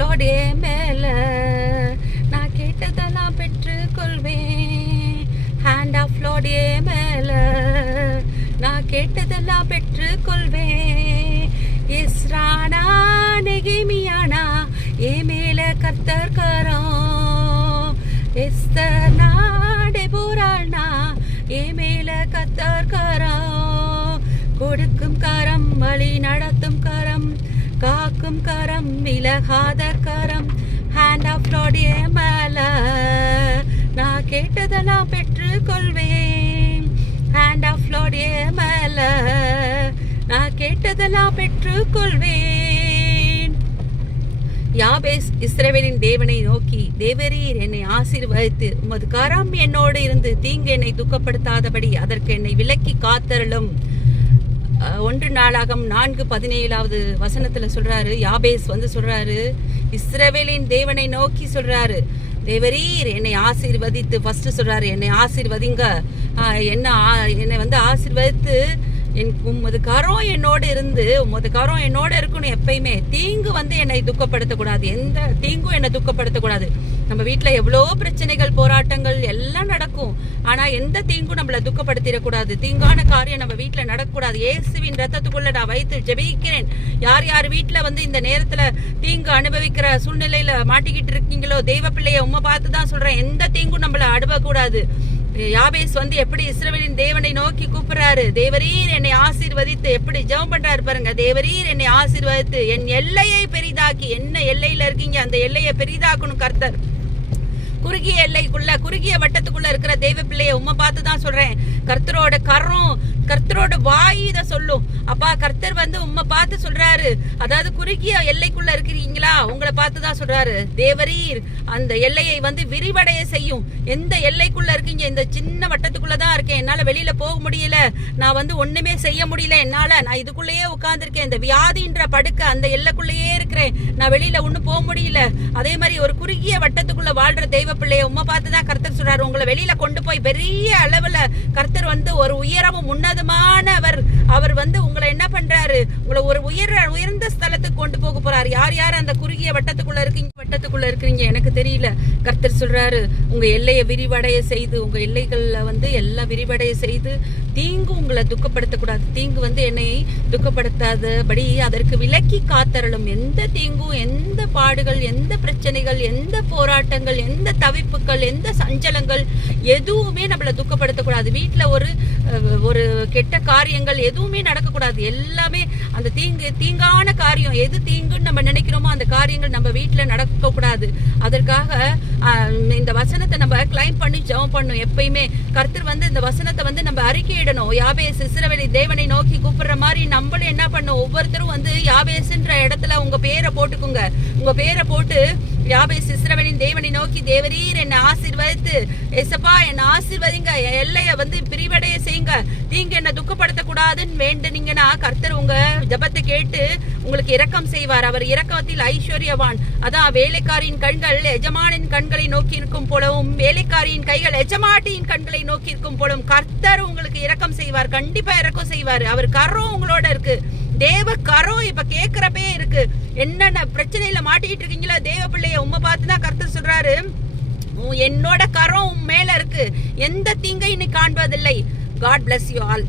Lord மேல நான் கேட்டதெல்லாம் பெற்றுக்கொள்வேன். ஹேண்ட் ஆஃப் லோடே மேல நான் கேட்டதெல்லாம் பெற்று கொள்வேன் இஸ்ரானா நெகிமியானா ஏ மேல கர்த்தர் கரம். எஸ்தர்னா டெபோராள்னா ஏ மேல கர்த்தர் கரம். கொடுக்கும் கரம் வழி நடத்தும் கரம் காக்கும் கரம் விலகாத கரம் ஹேண்ட் ஆஃப் லார்ட் மேல. நான் கேட்டதெல்லாம் பெற்றுக்கொள்வேன் ஹேண்ட் ஆஃப் லார்ட் மேல. நான் கேட்டதெல்லாம் பெற்றுக்கொள்வேன் யாபேஸ் இஸ்ரேவேலின் தேவனை நோக்கி தேவரீர் என்னை ஆசீர்வதித்து உமது கரம் என்னோடு இருந்து தீங்கு என்னை துக்கப்படுத்தாதபடி அதற்கு என்னை விலக்கி காத்தருளும். ஒன்று நாளாகம் நான்கு பதினேழாவது வசனத்தில் சொல்கிறாரு யாபேஸ் வந்து சொல்கிறாரு இஸ்ரவேலின் தேவனை நோக்கி சொல்கிறாரு தேவரீர் என்னை ஆசீர்வதித்து ஃபஸ்ட்டு சொல்கிறாரு என்னை ஆசீர்வதிங்க. என்ன என்னை வந்து ஆசீர்வதித்து என் உமது கரம் என்னோடு இருந்து உமது கரம் என்னோட இருக்கணும் எப்பயுமே. தீங்கு வந்து என்னை துக்கப்படுத்தக்கூடாது. எந்த தீங்கும் என்னை துக்கப்படுத்தக்கூடாது. நம்ம வீட்டில் எவ்வளோ பிரச்சனைகள் போராட்டங்கள் எல்லாம் நடக்கும் ஆனா எந்த தீங்கும் நம்மள துக்கப்படுத்திடக்கூடாது. தீங்கான காரியம் நம்ம வீட்டில் நடக்கக்கூடாது. இயேசுவின் ரத்தத்துக்குள்ள நான் வைத்து ஜெபிக்கிறேன். யார் யார் வீட்டில் வந்து இந்த நேரத்துல தீங்கு அனுபவிக்கிற சூழ்நிலையில மாட்டிக்கிட்டு இருக்கீங்களோ தெய்வ பிள்ளைய உம்மை பார்த்து தான் சொல்றேன். எந்த தீங்கும் நம்மள அனுபவக்கூடாது யாபேஸ் வந்து எப்படி இஸ்ரவேலின் தேவனை நோக்கி கூப்பிடுறாரு? தேவரீர் என்னை ஆசீர்வதித்து எப்படி ஜெபம் பண்றாரு பாருங்க. தேவரீர் என்னை ஆசீர்வதித்து என் எல்லையை பெரிதாக்கி என்ன எல்லையில இருக்கீங்க அந்த எல்லையை பெரிதாக்கணும் கர்த்தர். குறுகிய எல்லைக்குள்ள குறுகிய வட்டத்துக்குள்ள இருக்கிற தெய்வ பிள்ளைய உம்மை பார்த்து தான் சொல்றேன். கர்த்தரோட கரம் கர்த்தரோட வாய் இதை சொல்லும். அப்பா கர்த்தர் வந்து உம்மை பார்த்து சொல்றாரு. அதாவது குறுகிய எல்லைக்குள்ள இருக்கிறீங்களா? உங்களை பார்த்து தான் சொல்றாரு. தேவரீர் அந்த எல்லையை வந்து விரிவடைய செய்யும். எந்த எல்லைக்குள்ள இருக்கீங்க? இந்த சின்ன வட்டத்துக்குள்ள தான் இருக்கேன். என்னால வெளியில போக முடியல. நான் வந்து ஒண்ணுமே செய்ய முடியல. என்னால நான் இதுக்குள்ளேயே உட்கார்ந்துருக்கேன். இந்த வியாதின்ற படுக்க அந்த எல்லைக்குள்ளேயே இருக்கிறேன். நான் வெளியில ஒண்ணும் போக முடியல. அதே மாதிரி ஒரு குறுகிய வட்டத்துக்குள்ள வாழ்ற தெய்வ பிள்ளைய உம்மை பார்த்து தான் கர்த்தர் சொல்றாரு. உங்களை வெளியில கொண்டு போய் பெரிய அளவுல கர்த்தர் வந்து ஒரு உயரமும் உன்னதமானவர் அவர் வந்து உங்களை என்ன பண்றாரு? உங்களை ஒரு உயர் உயர்ந்த ஸ்தலத்துக்கு கொண்டு போக போறாரு. யார் யார் அந்த குறுகிய வட்டத்துக்குள்ள இருக்கீங்க? வட்டத்துக்குள்ள இருக்கிறீங்க? எனக்கு தெரியல. கர்த்தர் சொல்றாரு உங்க எல்லையை விரிவடைய செய்து உங்க எல்லைகள்ல வந்து எல்லாம் விரிவடைய செய்து தீங்கு உங்களை துக்கப்படுத்தக்கூடாது. தீங்கு வந்து என்னை துக்கப்படுத்தாதபடி அதற்கு விலக்கி காத்தரலும் எந்த தீங்கும் எந்த பாடுகள் எந்த பிரச்சனைகள் எந்த போராட்டங்கள் எந்த தவிப்புகள் எந்த சஞ்சலங்கள் எதுவுமே நம்மளை துக்கப்படுத்தக்கூடாது. வீட்டில் ஒரு ஒரு கெட்ட காரியங்கள் எதுவுமே நடக்கக்கூடாது. எல்லாமே அந்த தீங்கு தீங்கான காரியம் எது தீங்குன்னு நம்ம நினைக்கிறோமோ அந்த காரியங்கள் நம்ம வீட்டில் நடக்கக்கூடாது. அதற்காக இந்த வசனத்தை நம்ம கிளைம் பண்ணி ஜெபம் பண்ணும் எப்பயுமே கர்த்தர் வந்து இந்த வசனத்தை வந்து நம்ம அறிக்கையிடணும். யாபேஸ் சிசிரவெளி தேவனை நோக்கி கூப்பிடுற மாதிரி நம்மளும் என்ன பண்ணும் ஒவ்வொருத்தரும் வந்து யாபேஸ்ன்ற இடத்துல உங்க பேரை போட்டுக்குங்க. உங்க பேரை போட்டு யாபேஸ் சிசிரவெளின் தேவனை நோக்கி தேவரீர் என்னை ஆசீர்வதித்து எசப்பா என்னை ஆசீர்வதிங்க. என் எல்லைய வந்து பிரிவடைய செய்யுங்க. நீங்க என்ன துக்கப்படுத்த கூடாதுன்னு வேண்டுனீங்கன்னா கர்த்தர் உங்க ஜெபத்தை கேட்டு உங்களுக்கு இரக்கம் செய்வார். அவர் இரக்கத்தில் ஐஸ்வர்யவான். அதான் வேலைக்காரியின் கண்கள் எஜமானின் கண்களை நோக்கி இருக்கும் போலவும் வேலைக்காரியின் கைகள் எஜமாட்டியின் கண்களை நோக்கி இருக்கும் போலவும் கர்த்தர் உங்களுக்கு இரக்கம் செய்வார் கண்டிப்பா இரக்கம் செய்வார். அவர் கரம் உங்களோட இருக்கு. தேவ கரம் இப்ப கேக்குறப்பே இருக்கு. என்னென்ன பிரச்சனையில மாட்டிக்கிட்டு இருக்கீங்களோ தேவ பிள்ளைய உம்மை பார்த்து தான் கர்த்தர் சொல்றாரு. என்னோட கரம் மேல இருக்கு. எந்த தீங்கை நீ காண்பதில்லை. God bless you all